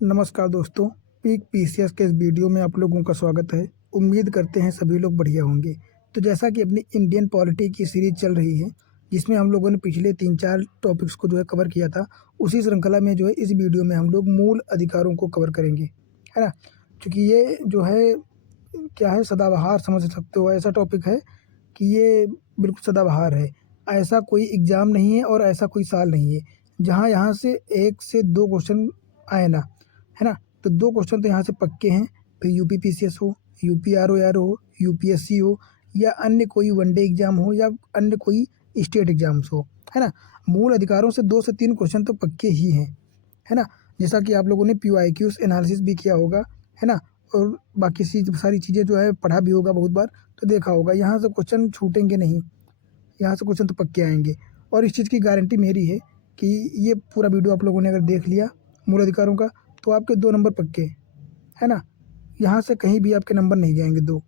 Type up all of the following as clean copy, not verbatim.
नमस्कार दोस्तों, peak PCS के इस वीडियो में आप लोगों का स्वागत है। उम्मीद करते हैं सभी लोग बढ़िया होंगे। तो जैसा कि अपनी इंडियन पॉलिटी की सीरीज चल रही है, जिसमें हम लोगों ने पिछले 3-4 टॉपिक्स को जो है कवर किया था, उसी श्रृंखला में जो है इस वीडियो में हम लोग मूल अधिकारों को कवर करेंगे, है ना? क्योंकि ये जो है क्या है, सदाबहार समझ सकते हो, ऐसा टॉपिक है कि ये बिल्कुल सदाबहार है। ऐसा कोई एग्ज़ाम नहीं है और ऐसा कोई साल नहीं है जहाँ यहाँ से 1 से 2 क्वेश्चन आए ना, है ना? तो 2 क्वेश्चन तो यहाँ से पक्के हैं। फिर यूपी पीसीएस हो, यूपी आरओआर हो, यूपीएससी हो या अन्य कोई वनडे एग्ज़ाम हो या अन्य कोई स्टेट एग्ज़ाम्स हो, है ना? मूल अधिकारों से 2 से 3 क्वेश्चन तो पक्के ही हैं, है ना? जैसा कि आप लोगों ने पीवाईक्यूज़ एनालिसिस भी किया होगा, है ना? और बाकी सारी चीज़ें जो है पढ़ा भी होगा बहुत बार, तो देखा होगा। यहाँ से क्वेश्चन छूटेंगे नहीं, यहाँ से क्वेश्चन तो पक्के आएंगे। और इस चीज़ की गारंटी मेरी है कि ये पूरा वीडियो आप लोगों ने अगर देख लिया मूल अधिकारों का, तो आपके 2 नंबर पक्के, है ना? यहाँ से कहीं भी आपके नंबर नहीं जाएंगे 2,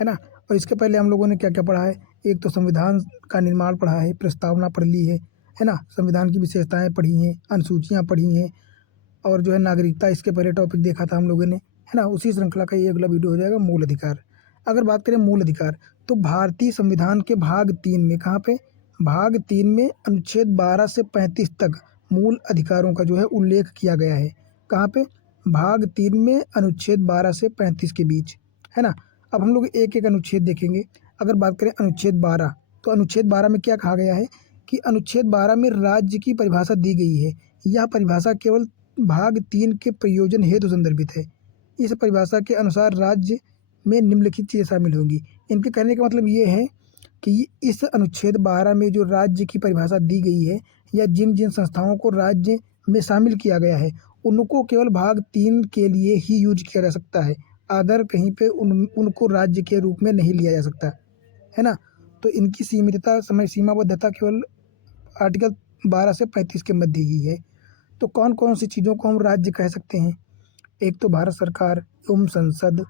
है ना? और इसके पहले हम लोगों ने क्या क्या पढ़ा है? एक तो संविधान का निर्माण पढ़ा है, प्रस्तावना पढ़ ली है ना? संविधान की विशेषताएं पढ़ी हैं, अनुसूचियाँ पढ़ी हैं, और जो है नागरिकता, इसके पहले टॉपिक देखा था हम लोगों ने, है ना? उसी श्रृंखला का ये अगला वीडियो हो जाएगा मूल अधिकार। अगर बात करें मूल अधिकार, तो भारतीय संविधान के भाग 3 में, कहाँ पे? भाग 3 में अनुच्छेद 12 से 35 तक मूल अधिकारों का जो है उल्लेख किया गया है। कहाँ पे? भाग 3 में अनुच्छेद 12 से 35 के बीच, है ना? अब हम लोग एक एक अनुच्छेद देखेंगे। अगर बात करें अनुच्छेद 12, तो अनुच्छेद 12 में क्या कहा गया है कि अनुच्छेद 12 में राज्य की परिभाषा दी गई है। यह परिभाषा केवल भाग 3 के प्रयोजन हेतु संदर्भित है। इस परिभाषा के अनुसार राज्य में निम्नलिखित चीज़ें शामिल होंगी। इनके कहने का मतलब ये है कि इस अनुच्छेद 12 में जो राज्य की परिभाषा दी गई है, या जिन जिन संस्थाओं को राज्य में शामिल किया गया है, उनको केवल भाग 3 के लिए ही यूज किया जा सकता है। अदर कहीं पे उनको राज्य के रूप में नहीं लिया जा सकता, है ना? तो इनकी सीमितता, समय सीमाबद्धता केवल आर्टिकल 12 से 35 के मध्य ही है। तो कौन कौन सी चीज़ों को हम राज्य कह सकते हैं? एक तो भारत सरकार एवं संसद,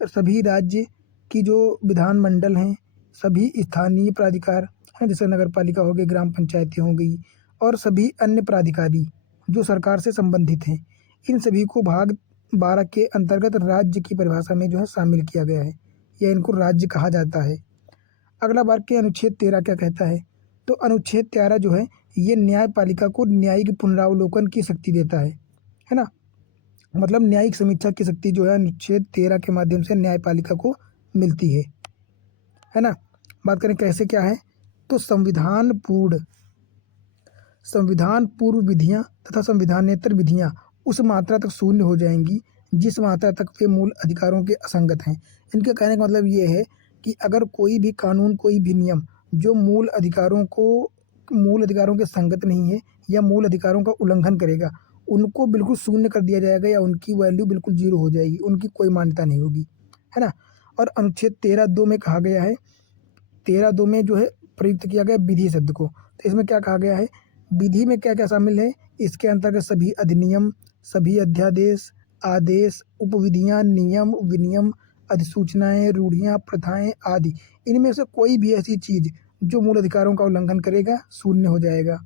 सभी राज्य की जो विधानमंडल हैं, सभी स्थानीय प्राधिकार हैं, जैसे नगर पालिका हो गई, ग्राम पंचायतें हो गई, और सभी अन्य प्राधिकारी जो सरकार से संबंधित हैं, इन सभी को भाग 12 के अंतर्गत राज्य की परिभाषा में जो है शामिल किया गया है, या इनको राज्य कहा जाता है। अगला बात के अनुच्छेद 13 क्या कहता है? तो अनुच्छेद 13 जो है, ये न्यायपालिका को न्यायिक पुनरावलोकन की शक्ति देता है ना? मतलब न्यायिक समीक्षा की शक्ति जो है अनुच्छेद 13 के माध्यम से न्यायपालिका को मिलती है ना? बात करें कैसे क्या है, तो संविधान पूर्व विधियां तथा संविधानेतर विधियां उस मात्रा तक शून्य हो जाएंगी जिस मात्रा तक वे मूल अधिकारों के असंगत हैं। इनके कहने का मतलब ये है कि अगर कोई भी कानून, कोई भी नियम जो मूल अधिकारों के संगत नहीं है या मूल अधिकारों का उल्लंघन करेगा, उनको बिल्कुल शून्य कर दिया जाएगा, या उनकी वैल्यू बिल्कुल जीरो हो जाएगी, उनकी कोई मान्यता नहीं होगी, है ना? और अनुच्छेद 13(2) में कहा गया है, 13(2) में जो है प्रयुक्त किया गया विधि शब्द को। तो इसमें क्या कहा गया है? विधि में क्या क्या शामिल है? इसके अंतर्गत सभी अधिनियम, सभी अध्यादेश, आदेश, उपविधियां, नियम, विनियम, अधिसूचनाएं, रूढ़ियां, प्रथाएं आदि, इनमें से कोई भी ऐसी चीज जो मूल अधिकारों का उल्लंघन करेगा, शून्य हो जाएगा।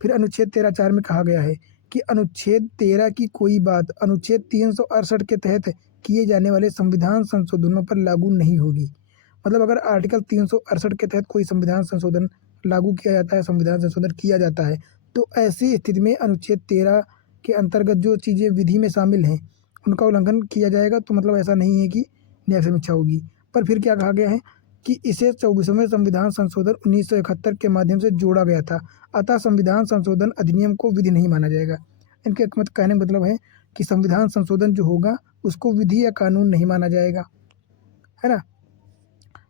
फिर अनुच्छेद 13(4) में कहा गया है कि अनुच्छेद 13 की कोई बात अनुच्छेद 368 के तहत किए जाने वाले संविधान संशोधनों पर लागू नहीं होगी। मतलब अगर आर्टिकल 368 के तहत कोई संविधान संशोधन लागू किया जाता है, संविधान संशोधन किया जाता है, तो ऐसी स्थिति में अनुच्छेद 13 के अंतर्गत जो चीज़ें विधि में शामिल हैं, उनका उल्लंघन किया जाएगा। तो मतलब ऐसा नहीं है कि न्याय समीक्षा होगी। पर फिर क्या कहा गया है कि इसे 24वें संविधान संशोधन 1971 के माध्यम से जोड़ा गया था, अतः संविधान संशोधन अधिनियम को विधि नहीं माना जाएगा। इनके कहने का मतलब है कि संविधान संशोधन जो होगा उसको विधि या कानून नहीं माना जाएगा, है ना?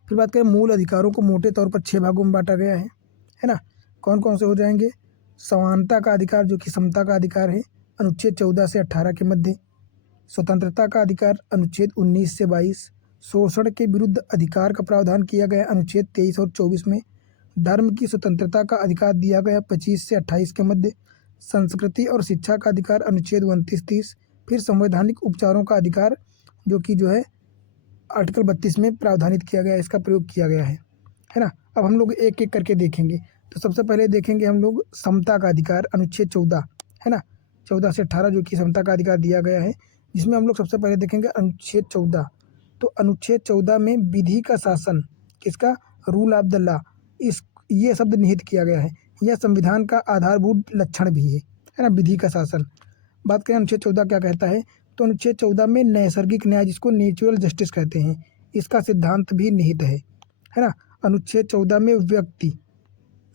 फिर बात करें मूल अधिकारों को मोटे तौर पर 6 भागों में बांटा गया है ना? कौन कौन से हो जाएंगे? समानता का अधिकार, जो कि समता का अधिकार है, अनुच्छेद 14 से 18 के मध्य। स्वतंत्रता का अधिकार, अनुच्छेद 19 से 22। शोषण के विरुद्ध अधिकार का प्रावधान किया गया अनुच्छेद 23 और 24 में। धर्म की स्वतंत्रता का अधिकार दिया गया 25 से 28 के मध्य। संस्कृति और शिक्षा का अधिकार, अनुच्छेद 29-30। फिर संवैधानिक उपचारों का अधिकार, जो कि जो है आर्टिकल 32 में प्रावधानित किया गया है, इसका प्रयोग किया गया है ना? अब हम लोग एक एक करके देखेंगे। तो सबसे पहले देखेंगे हम लोग समता का अधिकार, अनुच्छेद 14, है ना? 14 से 18 जो कि समता का अधिकार दिया गया है, जिसमें हम लोग सबसे पहले देखेंगे अनुच्छेद 14। तो अनुच्छेद 14 में विधि का शासन, किसका, रूल ऑफ द लॉ, इस ये शब्द निहित किया गया है। यह संविधान का आधारभूत लक्षण भी है ना, विधि का शासन। बात करें अनुच्छेद 14 क्या कहता है, तो अनुच्छेद 14 में नैसर्गिक न्याय, जिसको नेचुरल जस्टिस कहते हैं, इसका सिद्धांत भी निहित है ना। अनुच्छेद 14 में व्यक्ति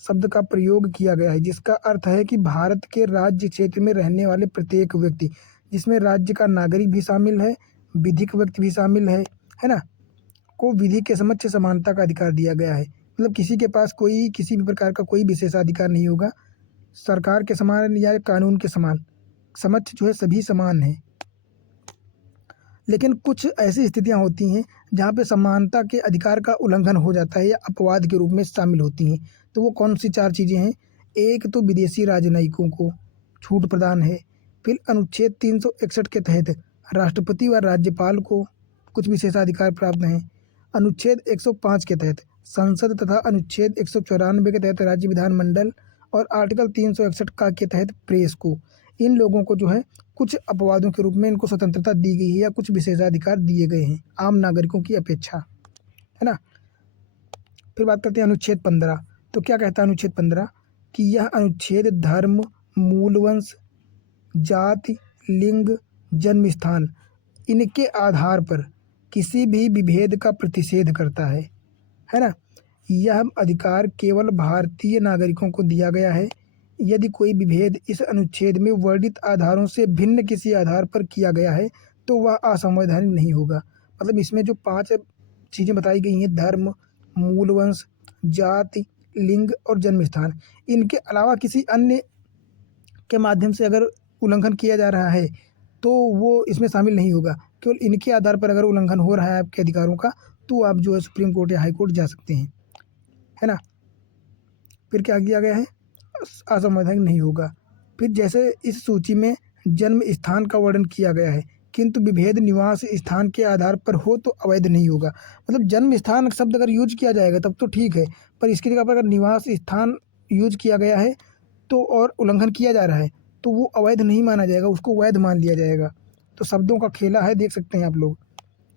शब्द का प्रयोग किया गया है, जिसका अर्थ है कि भारत के राज्य क्षेत्र में रहने वाले प्रत्येक व्यक्ति, जिसमें राज्य का नागरिक भी शामिल है, विधिक व्यक्ति भी शामिल है ना, को विधि के समक्ष समानता का अधिकार दिया गया है। मतलब किसी के पास कोई किसी भी प्रकार का कोई विशेषाधिकार नहीं होगा, सरकार के समान या कानून के समान समक्ष जो है सभी समान हैं। लेकिन कुछ ऐसी स्थितियां होती हैं जहां पे समानता के अधिकार का उल्लंघन हो जाता है या अपवाद के रूप में शामिल होती हैं। तो वो कौन सी 4 चीज़ें हैं, एक तो विदेशी राजनयिकों को छूट प्रदान है। फिर अनुच्छेद 361 के तहत राष्ट्रपति व राज्यपाल को कुछ विशेषाधिकार प्राप्त हैं। अनुच्छेद 105 के तहत संसद तथा अनुच्छेद 194 के तहत राज्य विधानमंडल और आर्टिकल 361 का के तहत प्रेस को, इन लोगों को जो है कुछ अपवादों के रूप में इनको स्वतंत्रता दी गई है या कुछ विशेषाधिकार दिए गए हैं आम नागरिकों की अपेक्षा, है ना। फिर बात करते हैं अनुच्छेद 15। तो क्या कहता है अनुच्छेद 15 कि यह अनुच्छेद धर्म, मूलवंश, जाति, लिंग, जन्म स्थान, इनके आधार पर किसी भी विभेद का प्रतिषेध करता है ना। यह अधिकार केवल भारतीय नागरिकों को दिया गया है। यदि कोई विभेद इस अनुच्छेद में वर्णित आधारों से भिन्न किसी आधार पर किया गया है तो वह असंवैधानिक नहीं होगा। मतलब इसमें जो 5 चीज़ें बताई गई हैं, धर्म, मूलवंश, जाति, लिंग और जन्म स्थान, इनके अलावा किसी अन्य के माध्यम से अगर उल्लंघन किया जा रहा है तो वो इसमें शामिल नहीं होगा। केवल इनके आधार पर अगर उल्लंघन हो रहा है आपके अधिकारों का तो आप जो है सुप्रीम कोर्ट या हाई कोर्ट जा सकते हैं, है ना। फिर क्या किया गया है, असंवैधानिक नहीं होगा। फिर जैसे इस सूची में जन्म स्थान का वर्णन किया गया है, किंतु विभेद निवास स्थान के आधार पर हो तो अवैध नहीं होगा। मतलब जन्म स्थान शब्द अगर यूज किया जाएगा तब तो ठीक है, पर इसकी जगह पर अगर निवास स्थान यूज किया गया है तो और उल्लंघन किया जा रहा है तो वो अवैध नहीं माना जाएगा, उसको वैध मान लिया जाएगा। तो शब्दों का खेला है, देख सकते हैं आप लोग,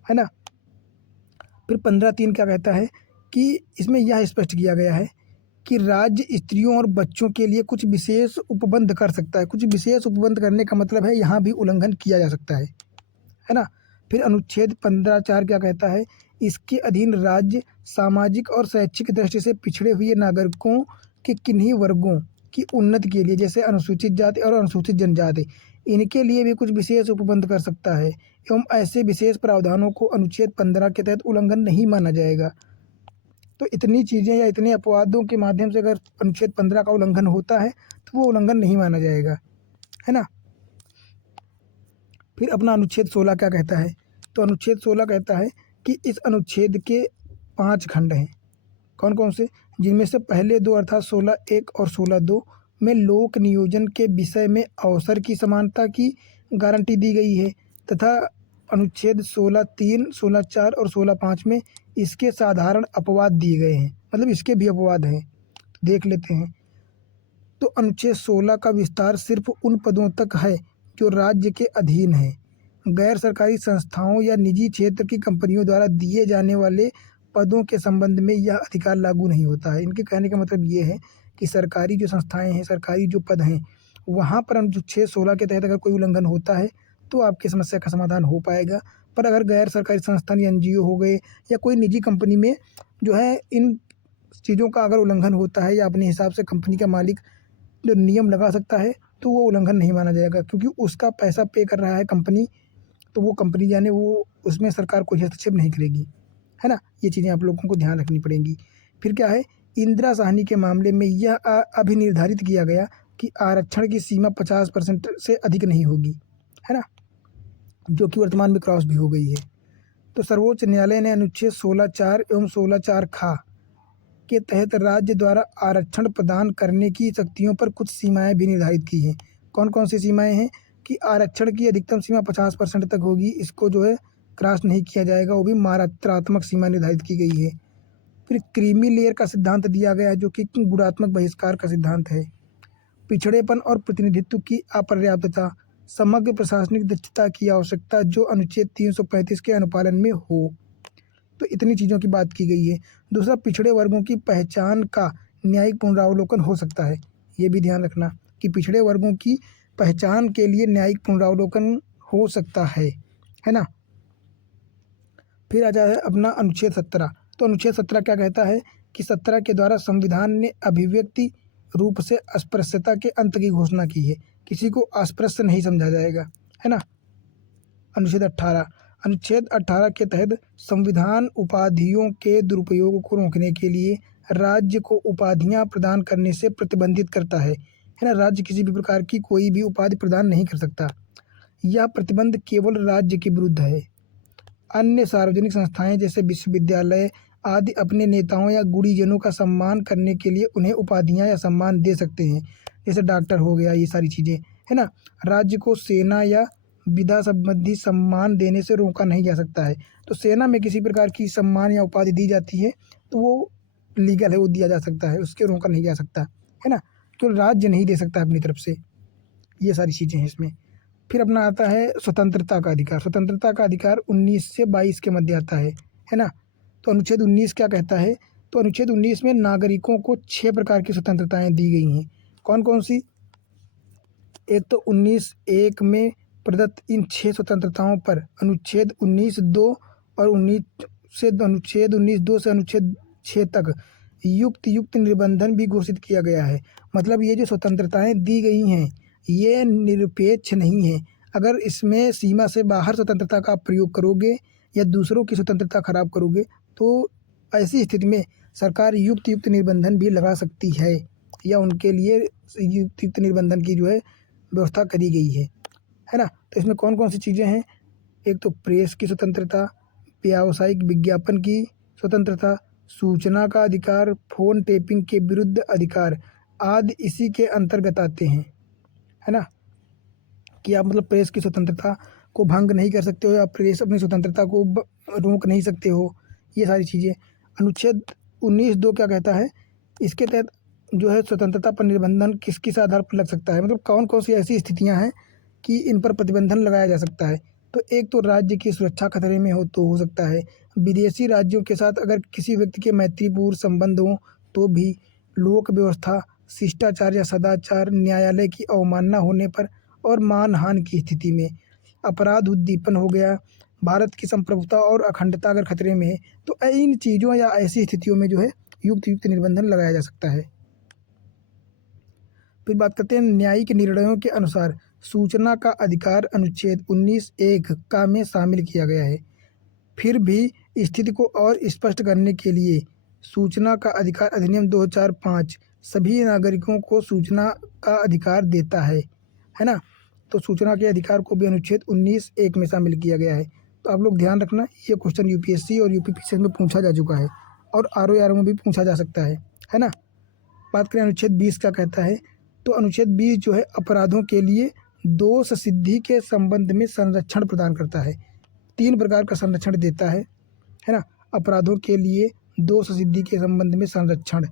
है ना। फिर 15(3) क्या कहता है कि इसमें यह स्पष्ट किया गया है कि राज्य स्त्रियों और बच्चों के लिए कुछ विशेष उपबंध कर सकता है। कुछ विशेष उपबंध करने का मतलब है यहाँ भी उल्लंघन किया जा सकता है ना। फिर अनुच्छेद 15(4) क्या कहता है, इसके अधीन राज्य सामाजिक और शैक्षिक दृष्टि से पिछड़े हुए नागरिकों के किन्हीं वर्गों की उन्नति के लिए, जैसे अनुसूचित जाति और अनुसूचित जनजाति, इनके लिए भी कुछ विशेष उपबंध कर सकता है एवं ऐसे विशेष प्रावधानों को अनुच्छेद 15 के तहत उल्लंघन नहीं माना जाएगा। तो इतनी चीज़ें या इतने अपवादों के माध्यम से अगर अनुच्छेद 15 का उल्लंघन होता है तो वो उल्लंघन नहीं माना जाएगा, है ना। फिर अपना अनुच्छेद 16 क्या कहता है, तो अनुच्छेद 16 कहता है कि इस अनुच्छेद के 5 खंड हैं, कौन कौन से, जिनमें से पहले 2 अर्थात 16(1) और 16(2) में लोक नियोजन के विषय में अवसर की समानता की गारंटी दी गई है तथा अनुच्छेद 16(3), 16(4) और 16(5) में इसके साधारण अपवाद दिए गए हैं। मतलब इसके भी अपवाद हैं, तो देख लेते हैं। तो अनुच्छेद 16 का विस्तार सिर्फ उन पदों तक है जो राज्य के अधीन हैं। गैर सरकारी संस्थाओं या निजी क्षेत्र की कंपनियों द्वारा दिए जाने वाले पदों के संबंध में यह अधिकार लागू नहीं होता है। इनके कहने का मतलब ये है कि सरकारी जो संस्थाएं हैं, सरकारी जो पद हैं, वहाँ पर अनुच्छेद 16 के तहत अगर कोई उल्लंघन होता है तो आपकी समस्या का समाधान हो पाएगा। पर अगर गैर सरकारी संस्थान या एनजीओ हो गए या कोई निजी कंपनी में जो है इन चीज़ों का अगर उल्लंघन होता है या अपने हिसाब से कंपनी का मालिक जो नियम लगा सकता है तो वो उल्लंघन नहीं माना जाएगा, क्योंकि उसका पैसा पे कर रहा है कंपनी, तो वो कंपनी जाने वो उसमें सरकार कोई हस्तक्षेप नहीं करेगी, है ना। ये चीज़ें आप लोगों को ध्यान रखनी पड़ेंगी। फिर क्या है, इंदिरा साहनी के मामले में यह अभिनिर्धारित किया गया कि आरक्षण की सीमा 50% से अधिक नहीं होगी, है ना, जो कि वर्तमान में क्रॉस भी हो गई है। तो सर्वोच्च न्यायालय ने अनुच्छेद 16(4) एवं 16(4) खा के तहत राज्य द्वारा आरक्षण प्रदान करने की शक्तियों पर कुछ सीमाएं भी निर्धारित की हैं। कौन कौन सी सीमाएं हैं कि आरक्षण की अधिकतम सीमा 50% तक होगी, इसको जो है क्रॉस नहीं किया जाएगा, वो भी मात्रात्मक सीमा निर्धारित की गई है। फिर क्रीमी लेयर का सिद्धांत दिया गया है जो कि गुणात्मक बहिष्कार का सिद्धांत है। पिछड़ेपन और प्रतिनिधित्व की अपर्याप्तता, समग्र प्रशासनिक दक्षता की आवश्यकता जो अनुच्छेद 335 के अनुपालन में हो। तो इतनी चीज़ों की बात की गई है। दूसरा, पिछड़े वर्गों की पहचान का न्यायिक पुनरावलोकन हो सकता है। ये भी ध्यान रखना कि पिछड़े वर्गों की पहचान के लिए न्यायिक पुनरावलोकन हो सकता है ना। फिर आ जाए अपना अनुच्छेद 17। तो अनुच्छेद 17 क्या कहता है कि 17 के द्वारा संविधान ने अभिव्यक्ति रूप से अस्पृश्यता के अंत की घोषणा की है। किसी को अस्पृश्य नहीं समझा जाएगा, है ना। अनुच्छेद 18 के तहत संविधान उपाधियों के दुरुपयोग को रोकने के लिए राज्य को उपाधियां प्रदान करने से प्रतिबंधित करता है ना। राज्य किसी भी प्रकार की कोई भी उपाधि प्रदान नहीं कर सकता। यह प्रतिबंध केवल राज्य के विरुद्ध है। अन्य सार्वजनिक संस्थाएं जैसे विश्वविद्यालय आदि अपने नेताओं या गुणीजनों का सम्मान करने के लिए उन्हें उपाधियां या सम्मान दे सकते हैं, जैसे डॉक्टर हो गया, ये सारी चीज़ें, है ना। राज्य को सेना या विधा संबंधी सम्मान देने से रोका नहीं जा सकता है। तो सेना में किसी प्रकार की सम्मान या उपाधि दी जाती है तो वो लीगल है, वो दिया जा सकता है, उसके रोका नहीं जा सकता, है ना। तो राज्य नहीं दे सकता अपनी तरफ से। ये सारी चीज़ें हैं इसमें। फिर अपना आता है स्वतंत्रता का अधिकार। स्वतंत्रता का अधिकार 19 से 22 के मध्य आता है ना। तो अनुच्छेद 19 क्या कहता है? तो अनुच्छेद 19 में नागरिकों को 6 प्रकार की स्वतंत्रताएं दी गई हैं। कौन कौन सी? एक तो 19(1) में प्रदत्त इन 6 स्वतंत्रताओं पर अनुच्छेद 19(2) और अनुच्छेद 19(2) से अनुच्छेद 6 तक युक्त निबंधन भी घोषित किया गया है। मतलब ये जो स्वतंत्रताएं दी गई हैं ये निरपेक्ष नहीं है। अगर इसमें सीमा से बाहर स्वतंत्रता का प्रयोग करोगे या दूसरों की स्वतंत्रता खराब करोगे तो ऐसी स्थिति में सरकार युक्त निबंधन भी लगा सकती है या उनके लिए युक्त निबंधन की जो है व्यवस्था करी गई है ना। तो इसमें कौन कौन सी चीज़ें हैं? एक तो प्रेस की स्वतंत्रता, व्यावसायिक विज्ञापन की स्वतंत्रता, सूचना का अधिकार, फ़ोन टेपिंग के विरुद्ध अधिकार आदि इसी के अंतर्गत आते हैं, है ना। कि आप मतलब प्रेस की स्वतंत्रता को भंग नहीं कर सकते हो या प्रेस अपनी स्वतंत्रता को रोक नहीं सकते हो, ये सारी चीज़ें। अनुच्छेद 19(2) क्या कहता है? इसके तहत जो है स्वतंत्रता पर निबंधन किस किस आधार पर लग सकता है, मतलब कौन कौन सी ऐसी स्थितियां हैं कि इन पर प्रतिबंधन लगाया जा सकता है। तो एक तो राज्य की सुरक्षा खतरे में हो तो हो सकता है, विदेशी राज्यों के साथ अगर किसी व्यक्ति के मैत्रीपूर्ण संबंध हों तो भी, लोक व्यवस्था, शिष्टाचार या सदाचार, न्यायालय की अवमानना होने पर और मानहानि की स्थिति में, अपराध उद्दीपन हो गया, भारत की संप्रभुता और अखंडता अगर खतरे में है तो इन चीज़ों या ऐसी स्थितियों में जो है युक्त निबंधन लगाया जा सकता है। फिर बात करते हैं न्यायिक निर्णयों के अनुसार सूचना का अधिकार अनुच्छेद 19(1) का में शामिल किया गया है। फिर भी स्थिति को और स्पष्ट करने के लिए सूचना का अधिकार अधिनियम 2005 सभी नागरिकों को सूचना का अधिकार देता है ना। तो सूचना के अधिकार को भी अनुच्छेद 19(1) में शामिल किया गया है। तो आप लोग ध्यान रखना, ये क्वेश्चन यूपीएससी और यूपीपीसीएस में पूछा जा चुका है और आरओ में भी पूछा जा सकता है ना। बात करें अनुच्छेद 20 क्या कहता है? तो अनुच्छेद 20 जो है अपराधों के लिए दोष सिद्धि के संबंध में संरक्षण प्रदान करता है। 3 प्रकार का संरक्षण देता है ना। अपराधों के लिए दोष सिद्धि के संबंध में संरक्षण।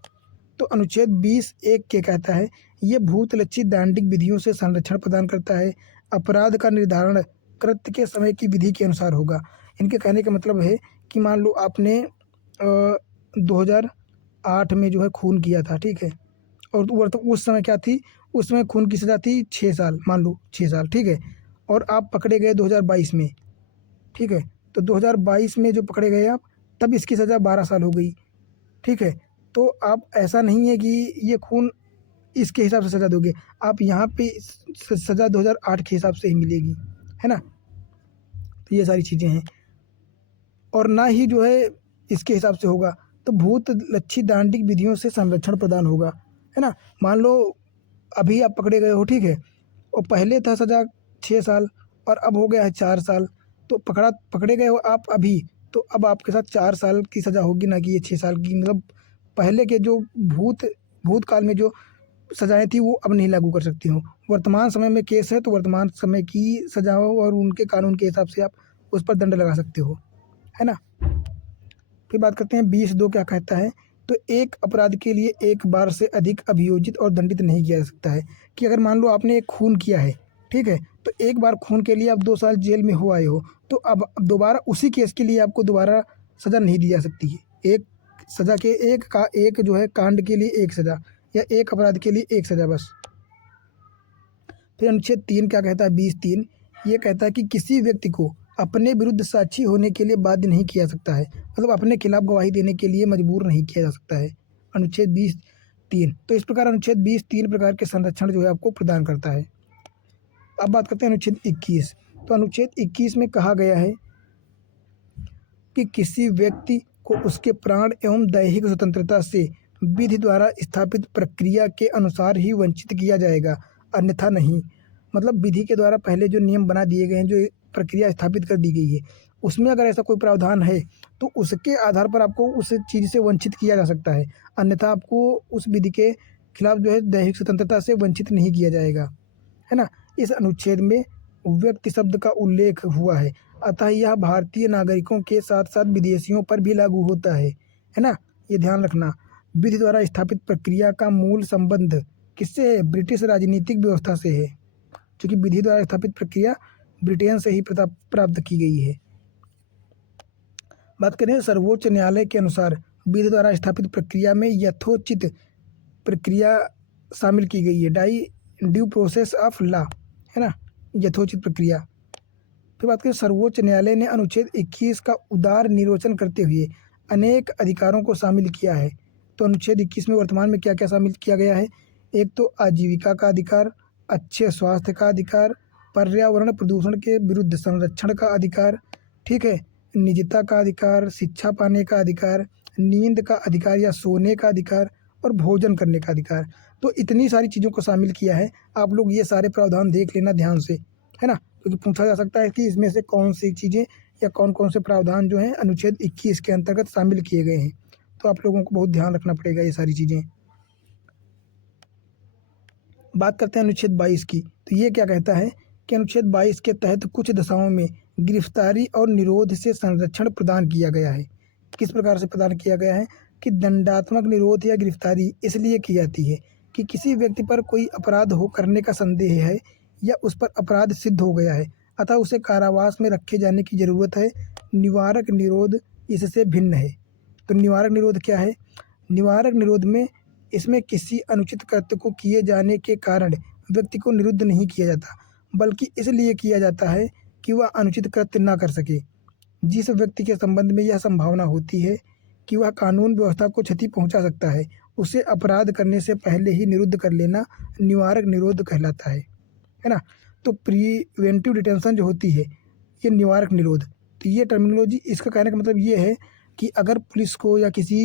तो अनुच्छेद 20(1) के कहता है ये भूतलक्षी दंडिक विधियों से संरक्षण प्रदान करता है। अपराध का निर्धारण कृत्य के समय की विधि के अनुसार होगा। इनके कहने का मतलब है कि मान लो आपने 2008 में जो है खून किया था, ठीक है, और उस समय क्या थी, उस समय खून की सज़ा थी 6 साल, मान लो 6 साल, ठीक है, और आप पकड़े गए 2022 में, ठीक है। तो 2022 में जो पकड़े गए आप, तब इसकी सज़ा 12 साल हो गई, ठीक है। तो आप ऐसा नहीं है कि ये खून इसके हिसाब से सज़ा दोगे, आप यहाँ पे सज़ा 2008 के हिसाब से ही मिलेगी, है ना। तो ये सारी चीज़ें हैं और ना ही जो है इसके हिसाब से होगा। तो भूतलक्षी दंडिक विधियों से संरक्षण प्रदान होगा, है ना। मान लो अभी आप पकड़े गए हो, ठीक है, और पहले था सज़ा 6 साल और अब हो गया है 4 साल। तो पकड़े गए हो आप अभी, तो अब आपके साथ 4 साल की सज़ा होगी, ना कि ये 6 साल की। मतलब पहले के जो भूतकाल में जो सज़ाएँ थी वो अब नहीं लागू कर सकती हो। वर्तमान समय में केस है तो वर्तमान समय की सज़ाओं और उनके कानून के हिसाब से आप उस पर दंड लगा सकते हो, है ना। फिर बात करते हैं 20(2) क्या कहता है तो एक अपराध के लिए एक बार से अधिक अभियोजित और दंडित नहीं किया जा सकता है। कि अगर मान लो आपने एक खून किया है, ठीक है, तो एक बार खून के लिए आप 2 साल जेल में हो आए हो, तो अब दोबारा उसी केस के लिए आपको दोबारा सज़ा नहीं दी जा सकती है। एक सज़ा के एक जो है कांड के लिए एक सज़ा, या एक अपराध के लिए एक सज़ा बस। फिर अनुच्छेद 3 क्या कहता है, 20(3), ये कहता है कि किसी व्यक्ति को अपने विरुद्ध साक्षी होने के लिए बाध्य नहीं किया जा सकता है, मतलब अपने खिलाफ गवाही देने के लिए मजबूर नहीं किया जा सकता है, अनुच्छेद 20(3). तो इस प्रकार अनुच्छेद 20 3 प्रकार के संरक्षण जो है आपको प्रदान करता है। अब बात करते हैं अनुच्छेद 21। तो अनुच्छेद 21 में कहा गया है कि किसी व्यक्ति को उसके प्राण एवं दैहिक स्वतंत्रता से विधि द्वारा स्थापित प्रक्रिया के अनुसार ही वंचित किया जाएगा, अन्यथा नहीं। मतलब विधि के द्वारा पहले जो नियम बना दिए गए हैं, जो प्रक्रिया स्थापित कर दी गई है, उसमें अगर ऐसा कोई प्रावधान है तो उसके आधार पर आपको उस चीज़ से वंचित किया जा सकता है, अन्यथा आपको उस विधि के खिलाफ जो है दैहिक स्वतंत्रता से वंचित नहीं किया जाएगा, है ना। इस अनुच्छेद में व्यक्ति शब्द का उल्लेख हुआ है, अतः यह भारतीय नागरिकों के साथ साथ विदेशियों पर भी लागू होता है ना। ये ध्यान रखना। विधि द्वारा स्थापित प्रक्रिया का मूल संबंध किससे है? ब्रिटिश राजनीतिक व्यवस्था से है, क्योंकि विधि द्वारा स्थापित प्रक्रिया ब्रिटेन से ही प्राप्त की गई है। बात करें सर्वोच्च न्यायालय के अनुसार विधि द्वारा स्थापित प्रक्रिया में यथोचित प्रक्रिया शामिल की गई है, ड्यू प्रोसेस ऑफ लॉ, है ना, यथोचित प्रक्रिया। फिर बात करें सर्वोच्च न्यायालय ने अनुच्छेद 21 का उदार निर्वचन करते हुए अनेक अधिकारों को शामिल किया है। तो अनुच्छेद 21 में वर्तमान में क्या क्या शामिल किया गया है? एक तो आजीविका का अधिकार, अच्छे स्वास्थ्य का अधिकार, पर्यावरण प्रदूषण के विरुद्ध संरक्षण का अधिकार, ठीक है, निजता का अधिकार, शिक्षा पाने का अधिकार, नींद का अधिकार या सोने का अधिकार, और भोजन करने का अधिकार। तो इतनी सारी चीज़ों को शामिल किया है। आप लोग ये सारे प्रावधान देख लेना ध्यान से, है ना, क्योंकि पूछा जा सकता है कि इसमें से कौन सी चीज़ें या कौन कौन से प्रावधान जो हैं अनुच्छेद 21 के अंतर्गत शामिल किए गए हैं। तो आप लोगों को बहुत ध्यान रखना पड़ेगा ये सारी चीज़ें। बात करते हैं अनुच्छेद 22 की। तो ये क्या कहता है कि अनुच्छेद 22 के तहत कुछ दशाओं में गिरफ्तारी और निरोध से संरक्षण प्रदान किया गया है। किस प्रकार से प्रदान किया गया है? कि दंडात्मक निरोध या गिरफ्तारी इसलिए की जाती है कि किसी व्यक्ति पर कोई अपराध हो करने का संदेह है या उस पर अपराध सिद्ध हो गया है, अतः उसे कारावास में रखे जाने की ज़रूरत है। निवारक निरोध इससे भिन्न है। तो निवारक निरोध क्या है? निवारक निरोध में इसमें किसी अनुचित कृत्य को किए जाने के कारण व्यक्ति को निरुद्ध नहीं किया जाता, बल्कि इसलिए किया जाता है कि वह अनुचित कृत्य ना कर सके। जिस व्यक्ति के संबंध में यह संभावना होती है कि वह कानून व्यवस्था को क्षति पहुंचा सकता है, उसे अपराध करने से पहले ही निरुद्ध कर लेना निवारक निरोध कहलाता है ना। तो प्रिवेंटिव डिटेंशन जो होती है, ये निवारक निरोध। तो ये टर्मिनोलॉजी, इसका कहने का मतलब ये है कि अगर पुलिस को या किसी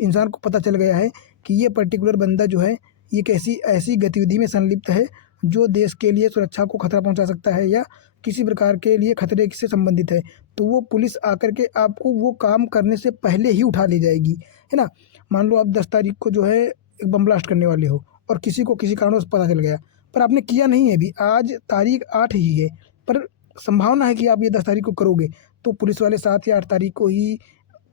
इंसान को पता चल गया है कि ये पर्टिकुलर बंदा जो है ये कैसी ऐसी गतिविधि में संलिप्त है जो देश के लिए सुरक्षा को खतरा पहुंचा सकता है या किसी प्रकार के लिए खतरे से संबंधित है, तो वो पुलिस आकर के आपको वो काम करने से पहले ही उठा ले जाएगी, है ना। मान लो आप 10 तारीख को जो है एक बम ब्लास्ट करने वाले हो और किसी को किसी कारणों से पता चल गया, पर आपने किया नहीं है अभी, आज तारीख 8 ही है, पर संभावना है कि आप ये 10 तारीख को करोगे, तो पुलिस वाले 7 या 8 तारीख को ही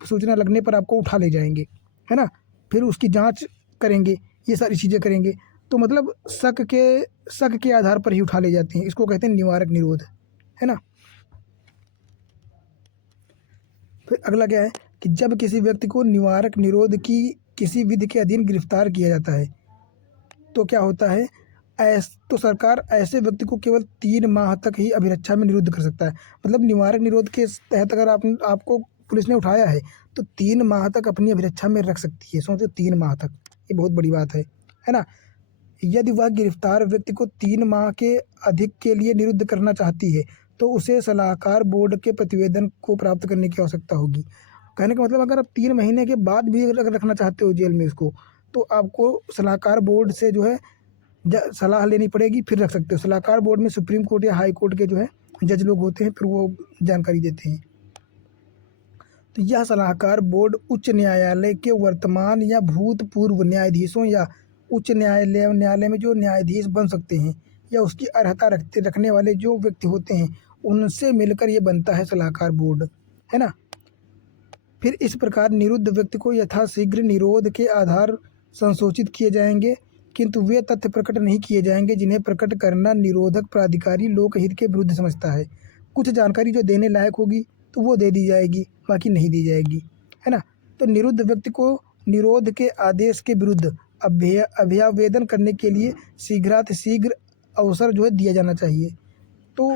सूचना लगने पर आपको उठा ले जाएंगे, है ना। फिर उसकी जांच करेंगे, ये सारी चीज़ें करेंगे, तो मतलब शक के आधार पर ही उठा ले जाते हैं। इसको कहते हैं निवारक निरोध, है ना। फिर अगला क्या है कि जब किसी व्यक्ति को निवारक निरोध की किसी विधि के अधीन गिरफ्तार किया जाता है तो क्या होता है, तो सरकार ऐसे व्यक्ति को केवल 3 माह तक ही अभिरक्षा में निरुद्ध कर सकता है। मतलब निवारक निरोध के तहत अगर आपको पुलिस ने उठाया है तो 3 माह तक अपनी अभिरक्षा में रख सकती है। सोचो 3 माह तक, ये बहुत बड़ी बात है ना। यदि वह गिरफ्तार व्यक्ति को 3 माह के अधिक के लिए निरुद्ध करना चाहती है तो उसे सलाहकार बोर्ड के प्रतिवेदन को प्राप्त करने की आवश्यकता होगी। कहने का मतलब अगर आप 3 महीने के बाद भी अगर रखना चाहते हो जेल में इसको, तो आपको सलाहकार बोर्ड से जो है सलाह लेनी पड़ेगी, फिर रख सकते हो। सलाहकार बोर्ड में सुप्रीम कोर्ट या हाई कोर्ट के जो है जज लोग होते हैं, फिर वो जानकारी देते हैं। तो यह सलाहकार बोर्ड उच्च न्यायालय के वर्तमान या भूतपूर्व न्यायाधीशों या उच्च न्यायालय में जो न्यायाधीश बन सकते हैं या उसकी अर्हता रखने वाले जो व्यक्ति होते हैं, उनसे मिलकर ये बनता है सलाहकार बोर्ड, है ना। फिर इस प्रकार निरुद्ध व्यक्ति को यथाशीघ्र निरोध के आधार संशोधित किए जाएंगे, किंतु वे तथ्य प्रकट नहीं किए जाएंगे जिन्हें प्रकट करना निरोधक प्राधिकारी लोकहित के विरुद्ध समझता है। कुछ जानकारी जो देने लायक होगी तो वो दे दी जाएगी, बाकी नहीं दी जाएगी, है ना। तो निरुद्ध व्यक्ति को निरोध के आदेश के विरुद्ध अभ्यावेदन करने के लिए शीघ्रातिशीघ्र अवसर जो है दिया जाना चाहिए। तो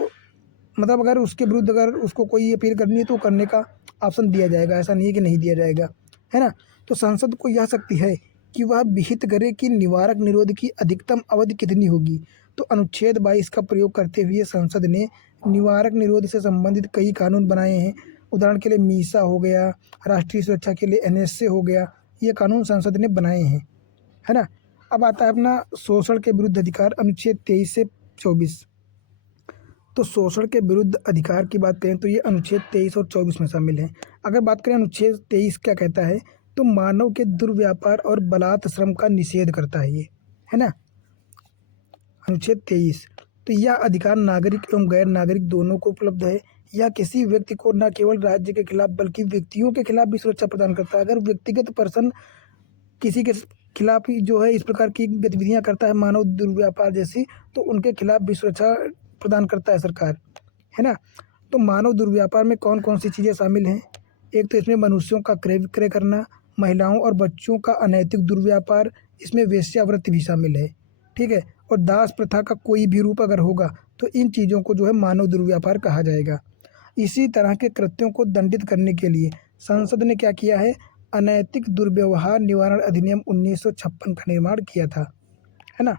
मतलब अगर उसके विरुद्ध अगर उसको कोई अपील करनी है तो करने का ऑप्शन दिया जाएगा, ऐसा नहीं है कि नहीं दिया जाएगा, है ना। तो संसद को यह शक्ति है कि वह विहित करे कि निवारक निरोध की अधिकतम अवधि कितनी होगी। तो अनुच्छेद 22 का प्रयोग करते हुए संसद ने निवारक निरोध से संबंधित कई कानून बनाए हैं। उदाहरण के लिए मीसा हो गया, राष्ट्रीय सुरक्षा के लिए एनएसए हो गया, ये कानून संसद ने बनाए हैं, है ना। अब आता है अपना शोषण के विरुद्ध अधिकार, अनुच्छेद 23 से 24। तो शोषण के विरुद्ध अधिकार की बात करें तो ये अनुच्छेद 23 और 24 में शामिल है। अगर बात करें अनुच्छेद 23 क्या कहता है, तो मानव के दुर्व्यापार और बलात् श्रम का निषेध करता है ये, है ना, अनुच्छेद 23। तो यह अधिकार नागरिक एवं गैर नागरिक दोनों को उपलब्ध है। यह किसी व्यक्ति को न केवल राज्य के खिलाफ बल्कि व्यक्तियों के खिलाफ भी सुरक्षा प्रदान करता है। अगर व्यक्तिगत पर्सन किसी के खिलाफ ही जो है इस प्रकार की गतिविधियां करता है, मानव दुर्व्यापार जैसी, तो उनके खिलाफ भी सुरक्षा प्रदान करता है सरकार, है ना। तो मानव दुर्व्यापार में कौन कौन सी चीज़ें शामिल हैं, एक तो इसमें मनुष्यों का क्रय विक्रय करना, महिलाओं और बच्चों का अनैतिक दुर्व्यापार, इसमें वेश्यावृत्ति भी शामिल है, ठीक है। और दास प्रथा का कोई भी रूप अगर होगा तो इन चीज़ों को जो है मानव दुर्व्यापार कहा जाएगा। इसी तरह के कृत्यों को दंडित करने के लिए संसद ने क्या किया है, अनैतिक दुर्व्यवहार निवारण अधिनियम 1956 का निर्माण किया था, है ना।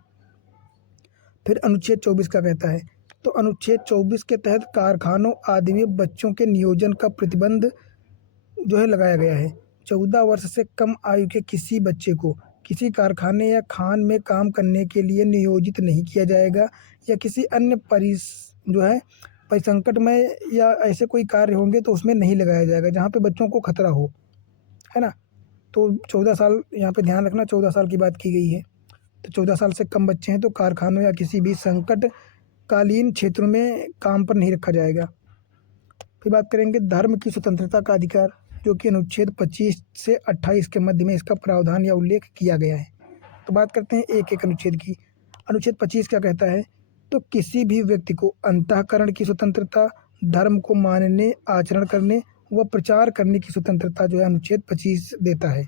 फिर अनुच्छेद 24 का कहता है, तो अनुच्छेद 24 के तहत कारखानों आदि में बच्चों के नियोजन का प्रतिबंध जो है लगाया गया है। 14 वर्ष से कम आयु के किसी बच्चे को किसी कारखाने या खान में काम करने के लिए नियोजित नहीं किया जाएगा, या किसी अन्य जो है परिसंकटमय या ऐसे कोई कार्य होंगे तो उसमें नहीं लगाया जाएगा जहाँ पे बच्चों को खतरा हो, है ना। तो 14 साल यहाँ पे ध्यान रखना, 14 साल की बात की गई है। तो 14 साल से कम बच्चे हैं तो कारखानों या किसी भी संकटकालीन क्षेत्रों में काम पर नहीं रखा जाएगा। फिर बात करेंगे धर्म की स्वतंत्रता का अधिकार, जो कि अनुच्छेद 25 से 28 के मध्य में इसका प्रावधान या उल्लेख किया गया है। तो बात करते हैं एक एक अनुच्छेद की। अनुच्छेद 25 क्या कहता है, तो किसी भी व्यक्ति को अंतःकरण की स्वतंत्रता, धर्म को मानने, आचरण करने व प्रचार करने की स्वतंत्रता जो है अनुच्छेद 25 देता है।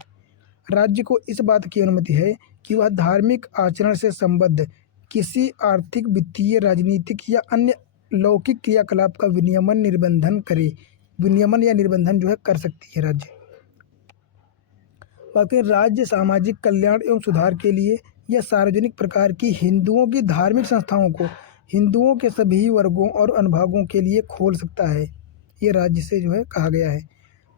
राज्य को इस बात की अनुमति है कि वह धार्मिक आचरण से संबद्ध किसी आर्थिक, वित्तीय, राजनीतिक या अन्य लौकिक क्रियाकलाप का विनियमन निर्बंधन करे, विनियमन या निर्बंधन जो है कर सकती है राज्य। बाकी राज्य सामाजिक कल्याण एवं सुधार के लिए या सार्वजनिक प्रकार की हिंदुओं की धार्मिक संस्थाओं को हिंदुओं के सभी वर्गों और अनुभागों के लिए खोल सकता है, ये राज्य से जो है कहा गया है।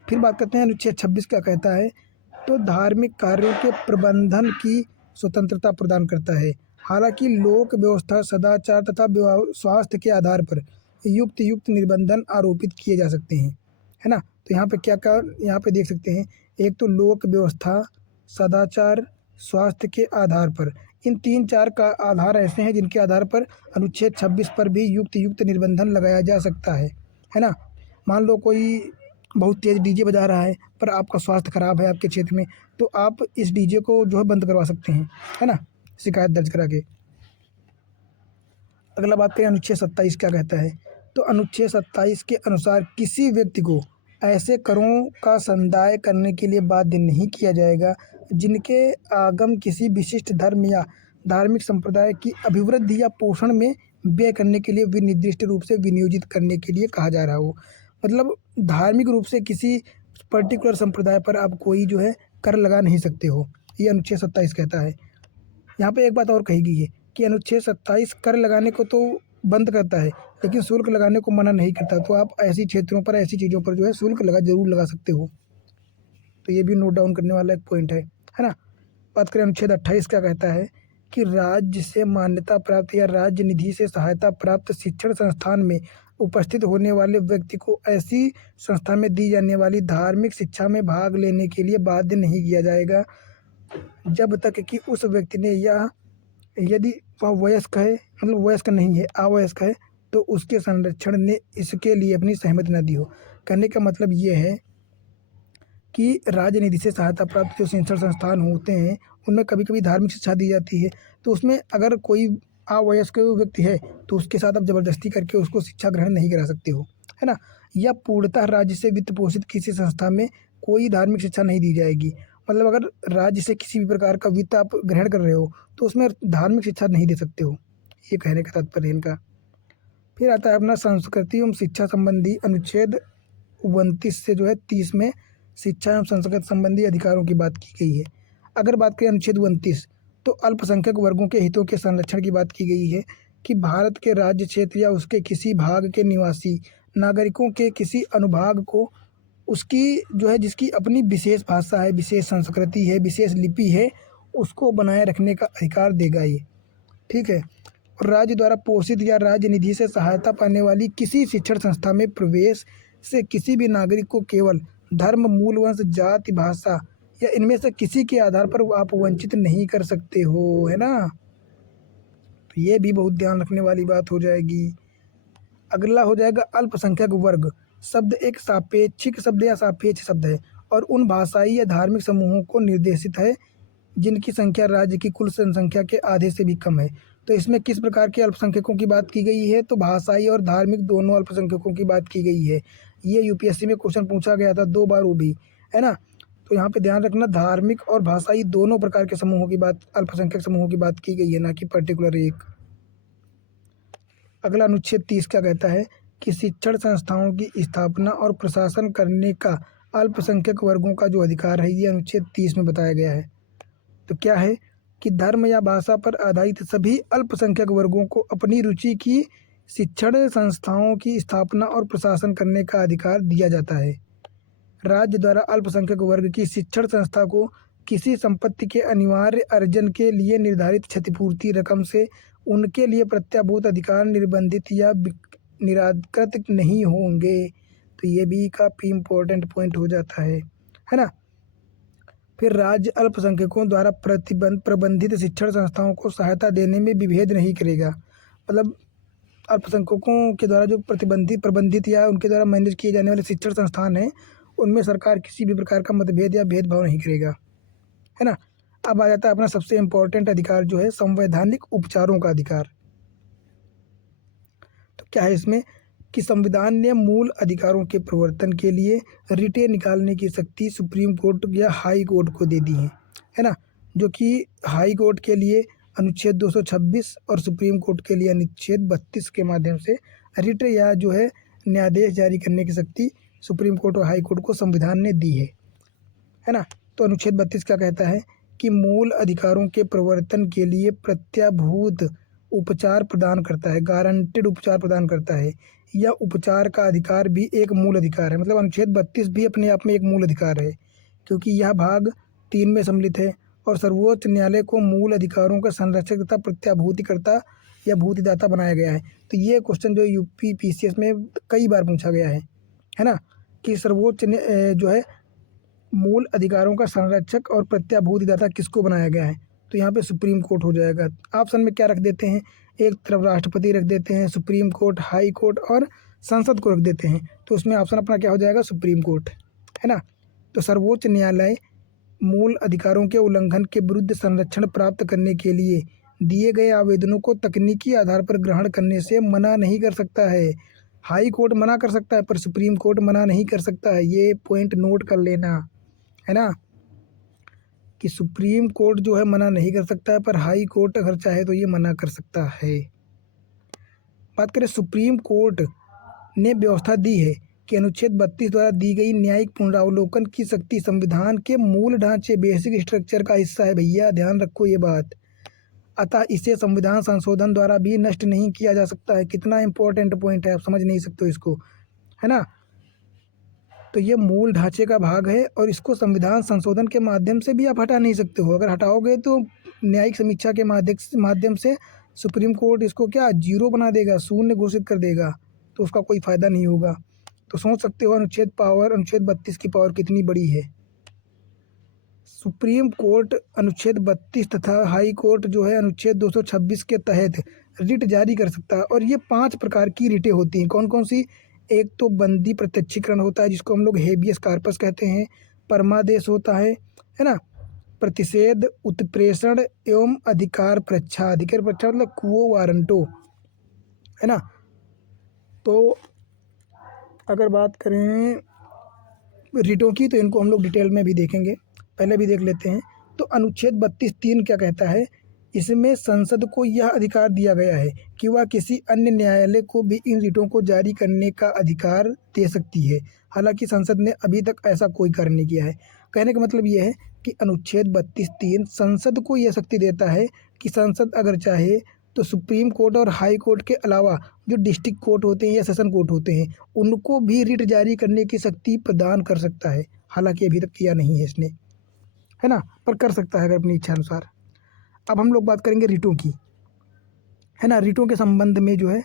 फिर बात करते हैं अनुच्छेद 26 क्या कहता है, तो धार्मिक कार्यों के प्रबंधन की स्वतंत्रता प्रदान करता है। हालांकि लोक व्यवस्था, सदाचार तथा स्वास्थ्य के आधार पर युक्त निर्बंधन आरोपित किए जा सकते हैं, है ना। तो यहाँ पे क्या यहाँ पे देख सकते हैं, एक तो लोक व्यवस्था, सदाचार, स्वास्थ्य के आधार पर, इन 3-4 का आधार ऐसे हैं जिनके आधार पर अनुच्छेद 26 पर भी युक्त निर्बंधन लगाया जा सकता है ना। मान लो कोई बहुत तेज़ डीजे बजा रहा है पर आपका स्वास्थ्य खराब है आपके क्षेत्र में, तो आप इस डीजे को जो है बंद करवा सकते हैं, है ना, शिकायत दर्ज करा के। अगला बात करें अनुच्छेद 27 क्या कहता है, तो अनुच्छेद 27 के अनुसार किसी व्यक्ति को ऐसे करों का संदाय करने के लिए बाध्य नहीं किया जाएगा जिनके आगम किसी विशिष्ट धर्म या धार्मिक संप्रदाय की अभिवृद्धि या पोषण में व्यय करने के लिए विनिर्दिष्ट रूप से विनियोजित करने के लिए कहा जा रहा हो। मतलब धार्मिक रूप से किसी पर्टिकुलर संप्रदाय पर आप कोई जो है कर लगा नहीं सकते हो, ये अनुच्छेद 27 कहता है। यहाँ पे एक बात और कही गई है कि अनुच्छेद 27 कर लगाने को तो बंद करता है लेकिन शुल्क लगाने को मना नहीं करता। तो आप ऐसी क्षेत्रों पर, ऐसी चीज़ों पर जो है शुल्क जरूर लगा सकते हो। तो ये भी नोट डाउन करने वाला एक पॉइंट है ना। बात करें अनुच्छेद 28 क्या कहता है कि राज्य से मान्यता प्राप्त या राज्य निधि से सहायता प्राप्त शिक्षण संस्थान में उपस्थित होने वाले व्यक्ति को ऐसी संस्था में दी जाने वाली धार्मिक शिक्षा में भाग लेने के लिए बाध्य नहीं किया जाएगा जब तक कि उस व्यक्ति ने यदि वह वयस्क है, मतलब वयस्क नहीं है, अवयस्क है, तो उसके संरक्षण ने इसके लिए अपनी सहमति न दी हो। कहने का मतलब ये है कि राजनिधि से सहायता प्राप्त जो शिक्षण संस्थान होते हैं उनमें कभी कभी धार्मिक शिक्षा दी जाती है। तो उसमें अगर कोई अवयस्क व्यक्ति है तो उसके साथ आप ज़बरदस्ती करके उसको शिक्षा ग्रहण नहीं करा सकते हो, है ना। या पूर्णतः राज्य से वित्त पोषित किसी संस्था में कोई धार्मिक शिक्षा नहीं दी जाएगी। मतलब अगर राज्य से किसी भी प्रकार का वित्त आप ग्रहण कर रहे हो तो उसमें धार्मिक शिक्षा नहीं दे सकते हो, ये कहने का तात्पर्य इनका। फिर आता है अपना संस्कृति एवं शिक्षा संबंधी अनुच्छेद 29 से जो है 30 में शिक्षा एवं संस्कृति संबंधी अधिकारों की बात की गई है। अगर बात करें अनुच्छेद 29 तो अल्पसंख्यक वर्गों के हितों के संरक्षण की बात की गई है कि भारत के राज्य क्षेत्र या उसके किसी भाग के निवासी नागरिकों के किसी अनुभाग को उसकी जो है जिसकी अपनी विशेष भाषा है, विशेष संस्कृति है, विशेष लिपि है, उसको बनाए रखने का अधिकार देगा ये, ठीक है। और राज्य द्वारा पोषित या राज्य निधि से सहायता पाने वाली किसी शिक्षण संस्था में प्रवेश से किसी भी नागरिक को केवल धर्म, मूल, वंश, जाति, भाषा या इनमें से किसी के आधार पर आप वंचित नहीं कर सकते हो, है ना। तो ये भी बहुत ध्यान रखने वाली बात हो जाएगी। अगला हो जाएगा अल्पसंख्यक वर्ग। शब्द एक सापेक्षिक शब्द या सापेक्ष शब्द है और उन भाषाई या धार्मिक समूहों को निर्देशित है जिनकी संख्या राज्य की कुल जनसंख्या के आधे से भी कम है। तो इसमें किस प्रकार के अल्पसंख्यकों की बात की गई है, तो भाषाई और धार्मिक दोनों अल्पसंख्यकों की बात की गई है। ये यूपीएससी में क्वेश्चन पूछा गया था 2 बार, वो भी, है ना। तो यहाँ पे ध्यान रखना, धार्मिक और भाषाई दोनों प्रकार के समूहों की बात, अल्पसंख्यक समूहों की बात की गई है, ना कि पर्टिकुलर एक। अगला अनुच्छेद 30 क्या कहता है कि शिक्षण संस्थाओं की स्थापना और प्रशासन करने का अल्पसंख्यक वर्गों का जो अधिकार है, ये अनुच्छेद 30 में बताया गया है। तो क्या है कि धर्म या भाषा पर आधारित सभी अल्पसंख्यक वर्गों को अपनी रुचि की शिक्षण संस्थाओं की स्थापना और प्रशासन करने का अधिकार दिया जाता है। राज्य द्वारा अल्पसंख्यक वर्ग की शिक्षण संस्था को किसी संपत्ति के अनिवार्य अर्जन के लिए निर्धारित क्षतिपूर्ति रकम से उनके लिए प्रत्याभूत अधिकार निर्बंधित या निराकृत नहीं होंगे। तो ये भी काफ़ी इम्पोर्टेंट पॉइंट हो जाता है ना। फिर राज्य अल्पसंख्यकों द्वारा प्रबंधित शिक्षण संस्थाओं को सहायता देने में विभेद नहीं करेगा। मतलब अल्पसंख्यकों के द्वारा जो प्रबंधित या उनके द्वारा मैनेज किए जाने वाले शिक्षण संस्थान हैं उनमें सरकार किसी भी प्रकार का मतभेद या भेदभाव नहीं करेगा, है ना। अब आ जाता है अपना सबसे इम्पोर्टेंट अधिकार जो है संवैधानिक उपचारों का अधिकार। तो क्या है इसमें कि संविधान ने मूल अधिकारों के प्रवर्तन के लिए रिटें निकालने की शक्ति सुप्रीम कोर्ट या हाई कोर्ट को दे दी है ना। जो कि हाई कोर्ट के लिए अनुच्छेद 226 और सुप्रीम कोर्ट के लिए अनुच्छेद 32 के माध्यम से रिट या जो है न्यायादेश जारी करने की शक्ति सुप्रीम कोर्ट और हाई कोर्ट को संविधान ने दी है ना। तो अनुच्छेद 32 क्या कहता है कि मूल अधिकारों के प्रवर्तन के लिए प्रत्याभूत उपचार प्रदान करता है, गारंटेड उपचार प्रदान करता है। यह उपचार का अधिकार भी एक मूल अधिकार है। मतलब अनुच्छेद 32 भी अपने आप में एक मूल अधिकार है क्योंकि यह भाग 3 में सम्मिलित है और सर्वोच्च न्यायालय को मूल अधिकारों का संरक्षक तथा प्रत्याभूतिकर्ता या भूतिदाता बनाया गया है। तो ये क्वेश्चन जो यूपी पीसीएस में कई बार पूछा गया है ना, कि सर्वोच्च जो है मूल अधिकारों का संरक्षक और प्रत्याभूतिदाता किसको बनाया गया है। तो यहाँ पे सुप्रीम कोर्ट हो जाएगा। ऑप्शन में क्या रख देते हैं, एक तरफ राष्ट्रपति रख देते हैं, सुप्रीम कोर्ट, हाई कोर्ट और संसद को रख देते हैं। तो उसमें ऑप्शन अपना क्या हो जाएगा, सुप्रीम कोर्ट, है ना। तो सर्वोच्च न्यायालय मूल अधिकारों के उल्लंघन के विरुद्ध संरक्षण प्राप्त करने के लिए दिए गए आवेदनों को तकनीकी आधार पर ग्रहण करने से मना नहीं कर सकता है। हाई कोर्ट मना कर सकता है पर सुप्रीम कोर्ट मना नहीं कर सकता है। ये पॉइंट नोट कर लेना, है ना, कि सुप्रीम कोर्ट जो है मना नहीं कर सकता है पर हाई कोर्ट अगर चाहे तो ये मना कर सकता है। बात करें सुप्रीम कोर्ट ने व्यवस्था दी है कि अनुच्छेद 32 द्वारा दी गई न्यायिक पुनरावलोकन की शक्ति संविधान के मूल ढांचे, बेसिक स्ट्रक्चर का हिस्सा है। भैया ध्यान रखो ये बात। अतः इसे संविधान संशोधन द्वारा भी नष्ट नहीं किया जा सकता है। कितना इंपॉर्टेंट पॉइंट है, आप समझ नहीं सकते हो इसको, है ना। तो ये मूल ढांचे का भाग है और इसको संविधान संशोधन के माध्यम से भी आप हटा नहीं सकते हो। अगर हटाओगे तो न्यायिक समीक्षा के माध्यम से सुप्रीम कोर्ट इसको क्या जीरो बना देगा, शून्य घोषित कर देगा, तो उसका कोई फ़ायदा नहीं होगा। तो सोच सकते हो अनुच्छेद 32 की पावर कितनी बड़ी है। सुप्रीम कोर्ट अनुच्छेद 32 तथा हाई कोर्ट जो है अनुच्छेद 226 के तहत रिट जारी कर सकता है। और ये 5 प्रकार की रिटें होती हैं। कौन कौन सी, एक तो बंदी प्रत्यक्षीकरण होता है जिसको हम लोग हेबियस कार्पस कहते हैं। परमादेश होता है ना। प्रतिषेध, उत्प्रेषण एवं अधिकार परीक्षा। अधिकार परीक्षा मतलब क्वो वारंटो, है ना। तो अगर बात करें रिटों की तो इनको हम लोग डिटेल में भी देखेंगे, पहले भी देख लेते हैं। तो अनुच्छेद 32(3) क्या कहता है, इसमें संसद को यह अधिकार दिया गया है कि वह किसी अन्य न्यायालय को भी इन रिटों को जारी करने का अधिकार दे सकती है। हालांकि संसद ने अभी तक ऐसा कोई कार्य नहीं किया है। कहने का मतलब ये है कि अनुच्छेद 32(3) संसद को यह शक्ति देता है कि संसद अगर चाहे तो सुप्रीम कोर्ट और हाई कोर्ट के अलावा जो डिस्ट्रिक्ट कोर्ट होते हैं या सेशन कोर्ट होते हैं उनको भी रिट जारी करने की शक्ति प्रदान कर सकता है। हालांकि अभी तक किया नहीं है इसने, है ना, पर कर सकता है अगर अपनी इच्छा अनुसार। अब हम लोग बात करेंगे रिटों की, है ना। रिटों के संबंध में जो है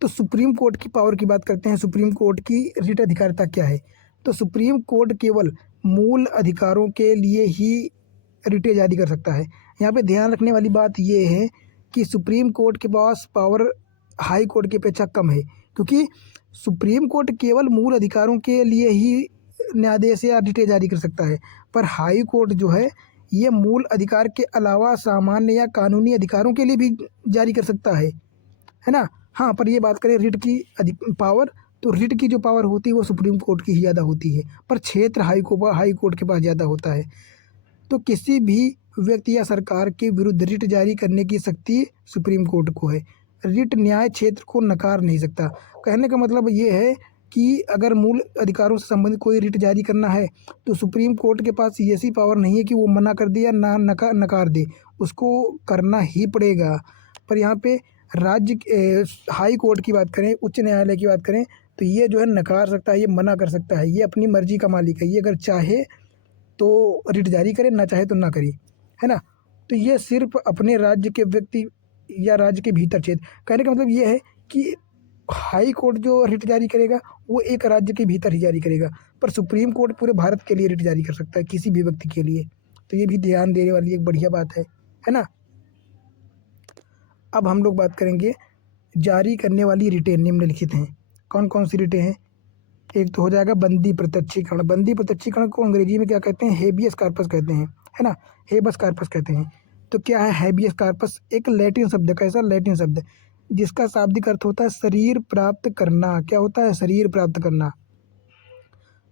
तो सुप्रीम कोर्ट की पावर की बात करते हैं। सुप्रीम कोर्ट की रिट अधिकारिता क्या है, तो सुप्रीम कोर्ट केवल मूल अधिकारों के लिए ही रिटें जारी कर सकता है। यहाँ पे ध्यान रखने वाली बात ये है कि सुप्रीम कोर्ट के पास पावर हाई कोर्ट की अपेक्षा कम है, क्योंकि सुप्रीम कोर्ट केवल मूल अधिकारों के लिए ही न्यायादेश या रिटें जारी कर सकता है, पर हाई कोर्ट जो है ये मूल अधिकार के अलावा सामान्य या कानूनी अधिकारों के लिए भी जारी कर सकता है ना। हाँ, पर ये बात करें रिट की पावर, तो रिट की जो पावर होती है वो सुप्रीम कोर्ट की ही ज़्यादा होती है, पर क्षेत्र हाई कोर्ट के पास ज़्यादा होता है। तो किसी भी व्यक्ति या सरकार के विरुद्ध रिट जारी करने की शक्ति सुप्रीम कोर्ट को है। रिट न्याय क्षेत्र को नकार नहीं सकता। कहने का मतलब ये है कि अगर मूल अधिकारों से संबंधित कोई रिट जारी करना है तो सुप्रीम कोर्ट के पास ऐसी पावर नहीं है कि वो मना कर दे या नकार दे, उसको करना ही पड़ेगा। पर यहाँ पे हाई कोर्ट की बात करें, उच्च न्यायालय की बात करें, तो ये जो है नकार सकता है, ये मना कर सकता है, ये अपनी मर्जी का मालिक है। ये अगर चाहे तो रिट जारी करे, ना चाहे तो ना करे, है ना। तो ये सिर्फ अपने राज्य के व्यक्ति या राज्य के भीतर क्षेत्र। कहने का मतलब ये है कि हाई कोर्ट जो रिट जारी करेगा वो एक राज्य के भीतर ही जारी करेगा, पर सुप्रीम कोर्ट पूरे भारत के लिए रिट जारी कर सकता है, किसी भी व्यक्ति के लिए। तो ये भी ध्यान देने वाली एक बढ़िया बात है ना। अब हम लोग बात करेंगे जारी करने वाली रिटें निम्नलिखित हैं। कौन कौन सी रिटें हैं, एक तो हो जाएगा बंदी प्रत्यक्षीकरण। बंदी प्रत्यक्षीकरण को अंग्रेजी में क्या कहते हैं, हेबियस कार्पस कहते हैं, है ना, हेबस कार्पस कहते हैं। तो क्या है हेबियस कार्पस, एक लैटिन शब्द, कैसा लैटिन शब्द जिसका शाब्दिक अर्थ होता है शरीर प्राप्त करना। क्या होता है, शरीर प्राप्त करना।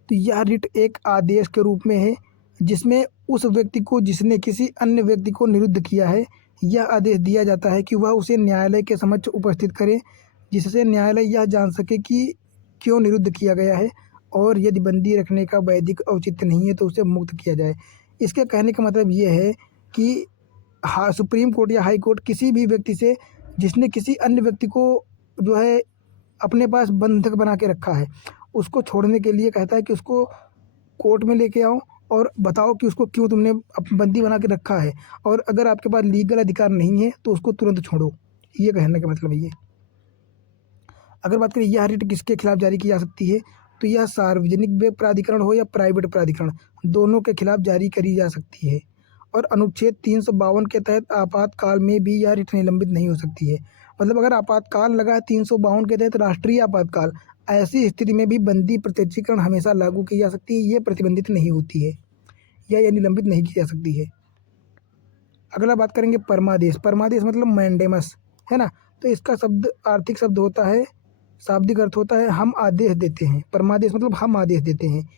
तो यह रिट एक आदेश के रूप में है जिसमें उस व्यक्ति को जिसने किसी अन्य व्यक्ति को निरुद्ध किया है यह आदेश दिया जाता है कि वह उसे न्यायालय के समक्ष उपस्थित करे, जिससे न्यायालय यह जान सके कि क्यों निरुद्ध किया गया है, और यदि बंदी रखने का वैधिक औचित्य नहीं है तो उसे मुक्त किया जाए। इसके कहने का मतलब ये है कि सुप्रीम कोर्ट या हाई कोर्ट किसी भी व्यक्ति से जिसने किसी अन्य व्यक्ति को जो है अपने पास बंधक बना के रखा है उसको छोड़ने के लिए कहता है कि उसको कोर्ट में लेके आओ और बताओ कि उसको क्यों तुमने बंदी बना के रखा है, और अगर आपके पास लीगल अधिकार नहीं है तो उसको तुरंत छोड़ो। ये कहने का मतलब है ये। अगर बात करें यह रिट किसके खिलाफ जारी की जा सकती है, तो यह सार्वजनिक प्राधिकरण हो या प्राइवेट प्राधिकरण, दोनों के खिलाफ जारी करी जा सकती है। और अनुच्छेद 352 के तहत आपातकाल में भी यह रिट निलंबित नहीं हो सकती है। मतलब अगर आपातकाल लगा है 352 के तहत राष्ट्रीय आपातकाल, ऐसी स्थिति में भी बंदी प्रत्यक्षीकरण हमेशा लागू की जा सकती है, ये प्रतिबंधित नहीं होती है या यह निलंबित नहीं की जा सकती है। अगला बात करेंगे परमादेश। परमादेश मतलब मैंडेमस, है ना। तो इसका शब्द आर्थिक शब्द होता है, शाब्दिक अर्थ होता है हम आदेश देते हैं। परमादेश मतलब हम आदेश देते हैं।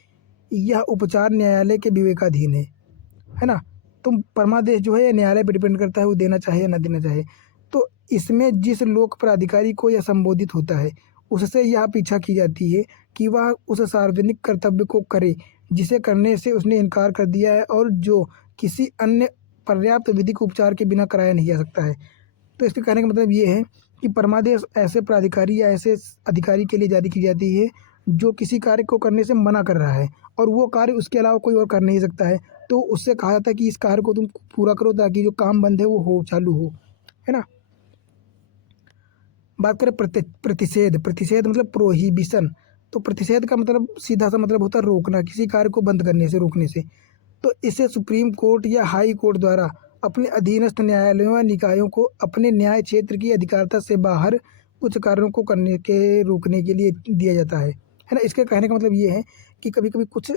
यह उपचार न्यायालय के विवेकाधीन है ना। तो परमादेश जो है न्यायालय पर डिपेंड करता है वो देना चाहे या ना देना चाहे। तो इसमें जिस लोक प्राधिकारी को यह संबोधित होता है उससे यह अपेक्षा की जाती है कि वह उस सार्वजनिक कर्तव्य को करे जिसे करने से उसने इनकार कर दिया है और जो किसी अन्य पर्याप्त विधिक उपचार के बिना कराया नहीं जा सकता है। तो इसके कहने का मतलब ये है कि परमादेश ऐसे प्राधिकारी या ऐसे अधिकारी के लिए जारी की जाती है जो किसी कार्य को करने से मना कर रहा है और वो कार्य उसके अलावा कोई और कर नहीं सकता है, तो उससे कहा जाता है कि इस कार्य को तुम पूरा करो ताकि जो काम बंद है वो हो चालू हो, है ना। बात करें प्रतिषेध। प्रतिषेध मतलब प्रोहिबिशन। तो प्रतिषेध का मतलब सीधा सा मतलब होता है रोकना, किसी कार्य को बंद करने से, रोकने से। तो इसे सुप्रीम कोर्ट या हाई कोर्ट द्वारा अपने अधीनस्थ न्यायालयों या निकायों को अपने न्याय क्षेत्र की अधिकारिता से बाहर कुछ कार्यों को रोकने के लिए दिया जाता है ना। इसके कहने का मतलब ये है कि कभी कभी कुछ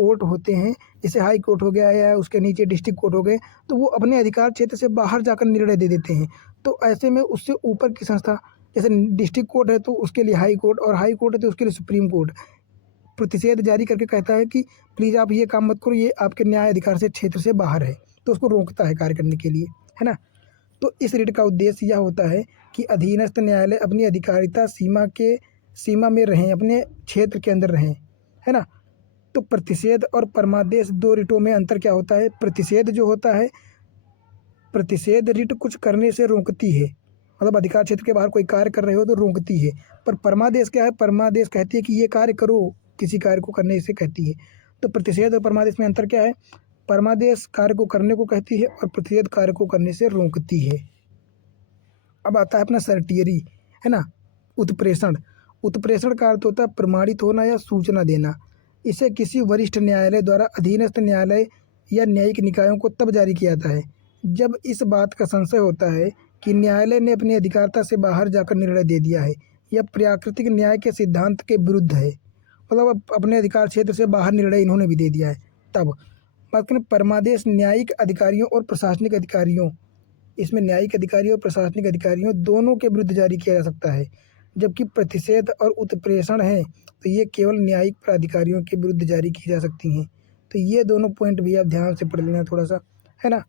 कोर्ट होते हैं, जैसे हाई कोर्ट हो गया या उसके नीचे डिस्ट्रिक्ट कोर्ट हो गए, तो वो अपने अधिकार क्षेत्र से बाहर जाकर निर्णय दे देते हैं। तो ऐसे में उससे ऊपर की संस्था, जैसे डिस्ट्रिक्ट कोर्ट है तो उसके लिए हाई कोर्ट, और हाई कोर्ट है तो उसके लिए सुप्रीम कोर्ट प्रतिषेध जारी करके कहता है कि प्लीज़ आप ये काम मत करो, ये आपके न्याय अधिकार से क्षेत्र से बाहर है, तो उसको रोकता है कार्य करने के लिए, है ना। तो इस रिट का उद्देश्य यह होता है कि अधीनस्थ न्यायालय अपनी अधिकारिता सीमा में रहें, अपने क्षेत्र के अंदर रहें, है ना। तो प्रतिषेध और परमादेश, दो रिटों में अंतर क्या होता है? प्रतिषेध जो होता है, प्रतिषेध रिट कुछ करने से रोकती है, मतलब अधिकार क्षेत्र के बाहर कोई कार्य कर रहे हो तो रोकती है। पर परमादेश क्या है? परमादेश कहती है कि ये कार्य करो, किसी कार्य को करने से कहती है। तो प्रतिषेध और परमादेश में अंतर क्या है? परमादेश कार्य को करने को कहती है और प्रतिषेध कार्य को करने से रोकती है। अब आता है अपना सर्टियरी, है ना, उत्प्रेषण। उत्प्रेषण का अर्थ होता है प्रमाणित होना या सूचना देना। इसे किसी वरिष्ठ न्यायालय द्वारा अधीनस्थ न्यायालय या न्यायिक निकायों को तब जारी किया जाता है जब इस बात का संशय होता है कि न्यायालय ने अपनी अधिकारिता से बाहर जाकर निर्णय दे दिया है या प्राकृतिक न्याय के सिद्धांत के विरुद्ध है, मतलब अपने अधिकार क्षेत्र से बाहर निर्णय इन्होंने भी दे दिया है। तब बात करें परमादेश, न्यायिक अधिकारियों और प्रशासनिक अधिकारियों, इसमें न्यायिक अधिकारियों और प्रशासनिक अधिकारियों दोनों के विरुद्ध जारी किया जा सकता है। जबकि प्रतिषेध और उत्प्रेषण है तो ये केवल न्यायिक प्राधिकारियों के विरुद्ध जारी की जा सकती हैं। तो ये दोनों पॉइंट भी आप ध्यान से पढ़ लेना थोड़ा सा, है ना,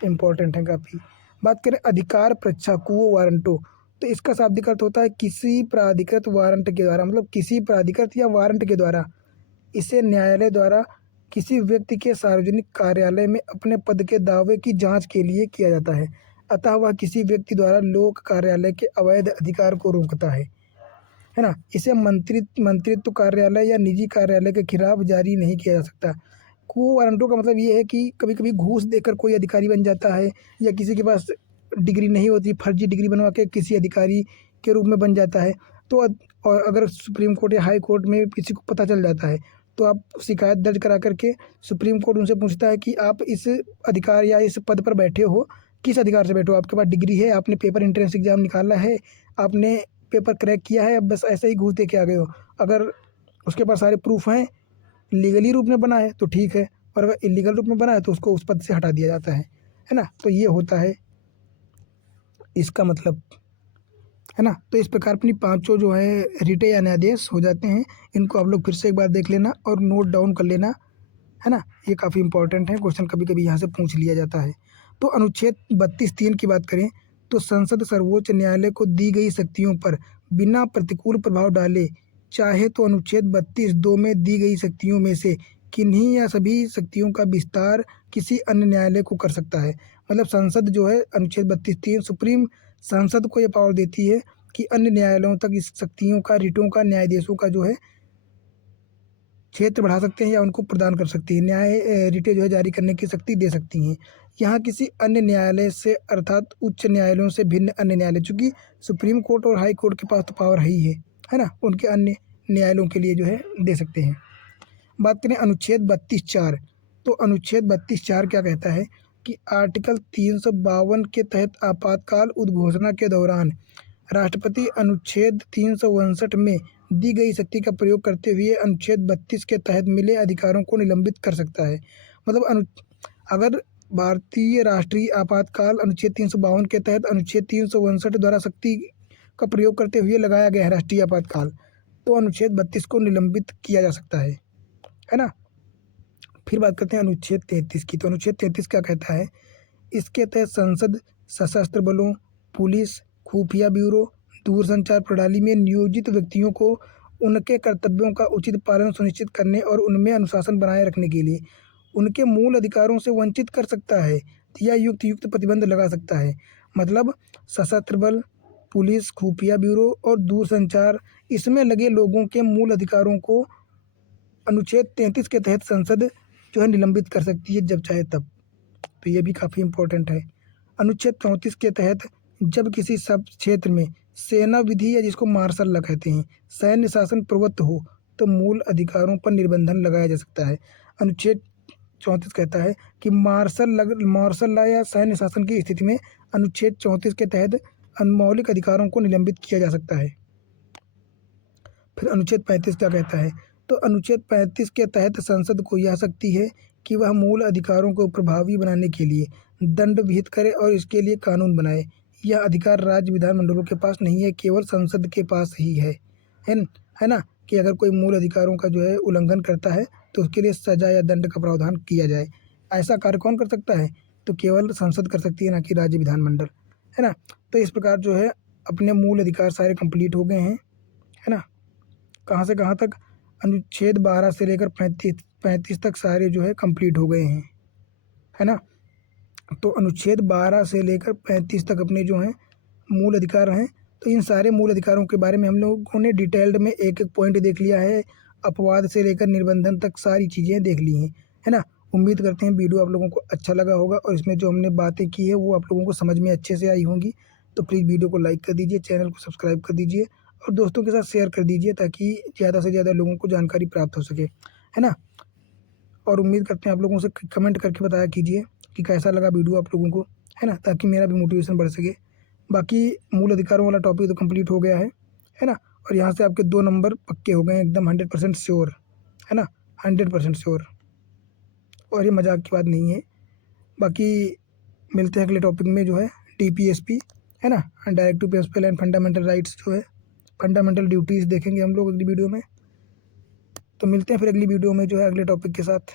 इम्पोर्टेंट है काफ़ी। बात करें अधिकार प्रच्छा क्वो वारंटो, तो इसका शाब्दिक अर्थ होता है किसी प्राधिकृत वारंट के द्वारा, मतलब किसी प्राधिकृत या वारंट के द्वारा। इसे न्यायालय द्वारा किसी व्यक्ति के सार्वजनिक कार्यालय में अपने पद के दावे की जांच के लिए किया जाता है, अतः वह किसी व्यक्ति द्वारा लोक कार्यालय के अवैध अधिकार को रोकता है ना। इसे मंत्रित्व कार्यालय या निजी कार्यालय के खिलाफ जारी नहीं किया जा सकता। को वारंटों का मतलब ये है कि कभी कभी घूस देकर कोई अधिकारी बन जाता है, या किसी के पास डिग्री नहीं होती, फर्जी डिग्री बनवा के किसी अधिकारी के रूप में बन जाता है। तो और अगर सुप्रीम कोर्ट या हाई कोर्ट में किसी को पता चल जाता है तो आप शिकायत दर्ज करा करके सुप्रीम कोर्ट उनसे पूछता है कि आप इस अधिकार या इस पद पर बैठे हो, किस अधिकार से बैठे हो? आपके पास डिग्री है, आपने पेपर एंट्रेंस एग्जाम निकाला है, आपने पेपर क्रैक किया है, अब बस ऐसे ही घूस दे के आ गए हो? अगर उसके पास सारे प्रूफ हैं, लीगली रूप में बना है तो ठीक है, और अगर इलीगल रूप में बना है तो उसको उस पद से हटा दिया जाता है ना। तो ये होता है इसका मतलब, है ना। तो इस प्रकार अपनी पांचों जो है रिटे या न्यायाधीश हो जाते हैं। इनको आप लोग फिर से एक बार देख लेना और नोट डाउन कर लेना, है ना। ये काफ़ी इंपॉर्टेंट है, क्वेश्चन कभी कभी यहाँ से पूछ लिया जाता है। तो अनुच्छेद 32(3) की बात करें तो संसद सर्वोच्च न्यायालय को दी गई शक्तियों पर बिना प्रतिकूल प्रभाव डाले चाहे तो अनुच्छेद 32(2) में दी गई शक्तियों में से किन्हीं या सभी शक्तियों का विस्तार किसी अन्य न्यायालय को कर सकता है। मतलब संसद जो है अनुच्छेद 32(3) सुप्रीम संसद को यह पावर देती है कि अन्य न्यायालयों तक इस शक्तियों का, रिटों का, न्यायाधीशों का जो है क्षेत्र बढ़ा सकते हैं या उनको प्रदान कर सकती है। रिटें जो है जारी करने की शक्ति दे सकती हैं। यहाँ किसी अन्य न्यायालय से अर्थात उच्च न्यायालयों से भिन्न अन्य न्यायालय, चूँकि सुप्रीम कोर्ट और हाई कोर्ट के पास तो पावर है ना, उनके अन्य न्यायालयों के लिए जो है दे सकते हैं। बात करें अनुच्छेद 32(4), तो अनुच्छेद 32(4) क्या कहता है कि आर्टिकल 352 के तहत आपातकाल उद्घोषणा के दौरान राष्ट्रपति अनुच्छेद 359 में दी गई शक्ति का प्रयोग करते हुए अनुच्छेद 32 के तहत मिले अधिकारों को निलंबित कर सकता है। मतलब अगर भारतीय राष्ट्रीय आपातकाल अनुच्छेद 352 के तहत अनुच्छेद 359 द्वारा शक्ति का प्रयोग करते हुए लगाया गया है राष्ट्रीय आपातकाल, तो अनुच्छेद 32 को निलंबित किया जा सकता है ना। फिर बात करते हैं अनुच्छेद 33 की। तो अनुच्छेद 33 क्या कहता है? इसके तहत संसद सशस्त्र बलों, पुलिस, खुफिया ब्यूरो, दूरसंचार प्रणाली में नियोजित व्यक्तियों को उनके कर्तव्यों का उचित पालन सुनिश्चित करने और उनमें अनुशासन बनाए रखने के लिए उनके मूल अधिकारों से वंचित कर सकता है या युक्त प्रतिबंध लगा सकता है। मतलब सशस्त्र बल, पुलिस, खुफिया ब्यूरो और दूरसंचार, इसमें लगे लोगों के मूल अधिकारों को अनुच्छेद 33 के तहत संसद जो है निलंबित कर सकती है जब चाहे तब। तो ये भी काफ़ी इम्पोर्टेंट है। अनुच्छेद 34 के तहत जब किसी सब क्षेत्र में सेना विधि या जिसको मार्शल लॉ कहते हैं, सैन्य शासन प्रवृत्त हो तो मूल अधिकारों पर निर्बंधन लगाया जा सकता है। अनुच्छेद 34 कहता है कि मार्शल लॉ या सैन्य शासन की स्थिति में अनुच्छेद 34 के तहत मौलिक अधिकारों को निलंबित किया जा सकता है। फिर अनुच्छेद 35 क्या कहता है? तो अनुच्छेद 35 के तहत संसद को यह शक्ति है कि वह मूल अधिकारों को प्रभावी बनाने के लिए दंड विहित करे और इसके लिए कानून बनाए। यह अधिकार राज्य विधानमंडलों के पास नहीं है, केवल संसद के पास ही है ना, कि अगर कोई मूल अधिकारों का जो है उल्लंघन करता है तो उसके लिए सजा या दंड का प्रावधान किया जाए। ऐसा कार्य कौन कर सकता है? तो केवल संसद कर सकती है, ना कि राज्य विधानमंडल, है ना। तो इस प्रकार जो है अपने मूल अधिकार सारे कंप्लीट हो गए हैं, है ना। कहाँ से कहाँ तक? अनुच्छेद 12 से लेकर 35 तक सारे जो है कंप्लीट हो गए हैं, है ना। तो अनुच्छेद 12 से लेकर 35 तक अपने जो हैं मूल अधिकार हैं। तो इन सारे मूल अधिकारों के बारे में हम लोगों ने डिटेल्ड में एक एक पॉइंट देख लिया है, अपवाद से लेकर निर्बंधन तक सारी चीज़ें देख ली हैं, है ना। उम्मीद करते हैं वीडियो आप लोगों को अच्छा लगा होगा और इसमें जो हमने बातें की है वो आप लोगों को समझ में अच्छे से आई होंगी। तो प्लीज़ वीडियो को लाइक कर दीजिए, चैनल को सब्सक्राइब कर दीजिए और दोस्तों के साथ शेयर कर दीजिए ताकि ज़्यादा से ज़्यादा लोगों को जानकारी प्राप्त हो सके, है ना। और उम्मीद करते हैं आप लोगों से कमेंट करके बताया कीजिए कि कैसा लगा वीडियो आप लोगों को, है ना, ताकि मेरा भी मोटिवेशन बढ़ सके। बाकी मूल अधिकारों वाला टॉपिक तो कंप्लीट हो गया है ना। और यहाँ से आपके 2 नंबर पक्के हो गए हैं एकदम 100% श्योर, है ना, 100% श्योर। और ये मजाक की बात नहीं है। बाकी मिलते हैं अगले टॉपिक में जो है DPSP, है ना, directive principle and fundamental rights जो है फंडामेंटल ड्यूटीज़ देखेंगे हम लोग अगली वीडियो में। तो मिलते हैं फिर अगली वीडियो में जो है अगले टॉपिक के साथ।